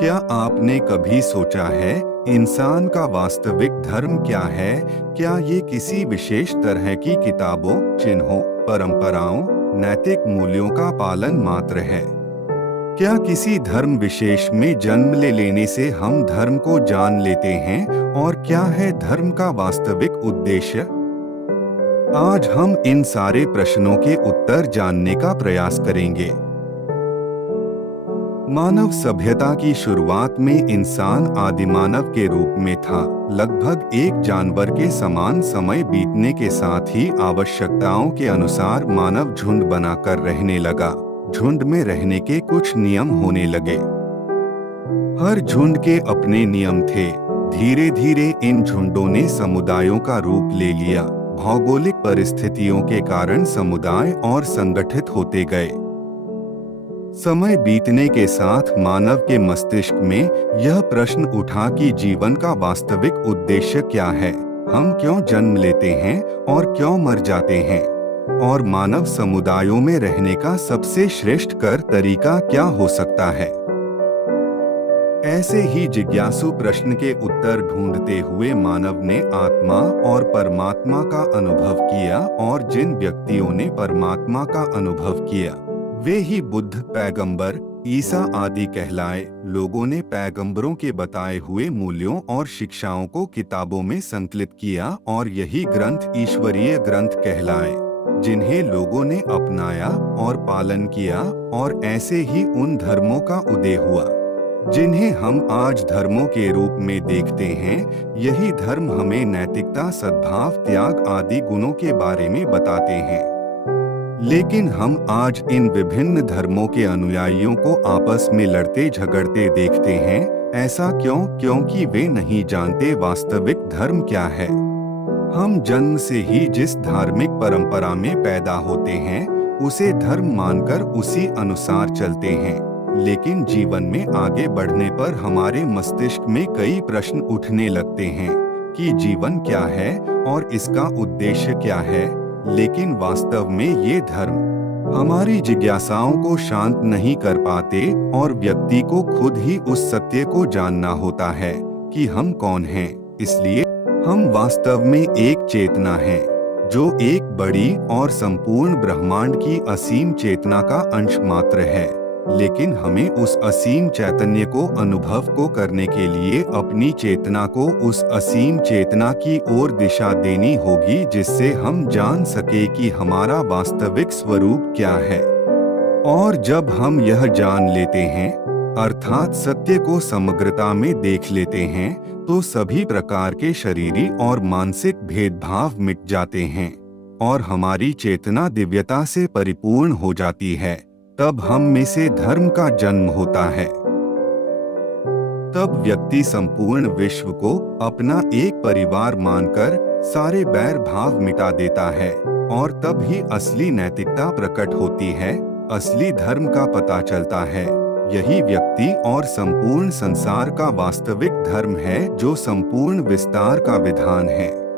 क्या आपने कभी सोचा है इंसान का वास्तविक धर्म क्या है? क्या ये किसी विशेष तरह की किताबों, चिन्हों, परंपराओं, नैतिक मूल्यों का पालन मात्र है? क्या किसी धर्म विशेष में जन्म ले लेने से हम धर्म को जान लेते हैं? और क्या है धर्म का वास्तविक उद्देश्य? आज हम इन सारे प्रश्नों के उत्तर जानने का प्रयास करेंगे। मानव सभ्यता की शुरुआत में इंसान आदिमानव के रूप में था। लगभग एक जानवर के समान समय बीतने के साथ ही आवश्यकताओं के अनुसार मानव झुंड बनाकर रहने लगा। झुंड में रहने के कुछ नियम होने लगे। हर झुंड के अपने नियम थे। धीरे धीरे इन झुंडों ने समुदायों का रूप ले लिया। भौगोलिक परिस्थितियों के कारण समुदाय और संगठित होते गए। समय बीतने के साथ मानव के मस्तिष्क में यह प्रश्न उठा कि जीवन का वास्तविक उद्देश्य क्या है? हम क्यों जन्म लेते हैं और क्यों मर जाते हैं? और मानव समुदायों में रहने का सबसे श्रेष्ठ तरीका क्या हो सकता है? ऐसे ही जिज्ञासु प्रश्न के उत्तर ढूंढते हुए मानव ने आत्मा और परमात्मा का अनुभव किया, और जिन व्यक्तियों ने परमात्मा का अनुभव किया वे ही बुद्ध, पैगंबर, ईसा आदि कहलाए। लोगों ने पैगंबरों के बताए हुए मूल्यों और शिक्षाओं को किताबों में संकलित किया, और यही ग्रंथ ईश्वरीय ग्रंथ कहलाए, जिन्हें लोगों ने अपनाया और पालन किया। और ऐसे ही उन धर्मों का उदय हुआ जिन्हें हम आज धर्मों के रूप में देखते हैं। यही धर्म हमें नैतिकता, सद्भाव, त्याग आदि गुणों के बारे में बताते हैं। लेकिन हम आज इन विभिन्न धर्मों के अनुयायियों को आपस में लड़ते झगड़ते देखते हैं। ऐसा क्यों? क्योंकि वे नहीं जानते वास्तविक धर्म क्या है। हम जन्म से ही जिस धार्मिक परंपरा में पैदा होते हैं उसे धर्म मानकर उसी अनुसार चलते हैं। लेकिन जीवन में आगे बढ़ने पर हमारे मस्तिष्क में कई प्रश्न उठने लगते हैं कि जीवन क्या है और इसका उद्देश्य क्या है। लेकिन वास्तव में ये धर्म हमारी जिज्ञासाओं को शांत नहीं कर पाते, और व्यक्ति को खुद ही उस सत्य को जानना होता है कि हम कौन हैं। इसलिए हम वास्तव में एक चेतना हैं, जो एक बड़ी और संपूर्ण ब्रह्मांड की असीम चेतना का अंश मात्र है। लेकिन हमें उस असीम चैतन्य को अनुभव को करने के लिए अपनी चेतना को उस असीम चेतना की ओर दिशा देनी होगी, जिससे हम जान सके कि हमारा वास्तविक स्वरूप क्या है। और जब हम यह जान लेते हैं, अर्थात सत्य को समग्रता में देख लेते हैं, तो सभी प्रकार के शरीरी और मानसिक भेदभाव मिट जाते हैं, और हमारी चेतना दिव्यता से परिपूर्ण हो जाती है। तब हम में से धर्म का जन्म होता है। तब व्यक्ति संपूर्ण विश्व को अपना एक परिवार मानकर सारे बैर भाव मिटा देता है, और तब ही असली नैतिकता प्रकट होती है, असली धर्म का पता चलता है। यही व्यक्ति और संपूर्ण संसार का वास्तविक धर्म है, जो संपूर्ण विस्तार का विधान है।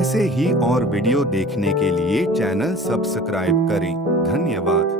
ऐसे ही और वीडियो देखने के लिए चैनल सब्सक्राइब करें। धन्यवाद।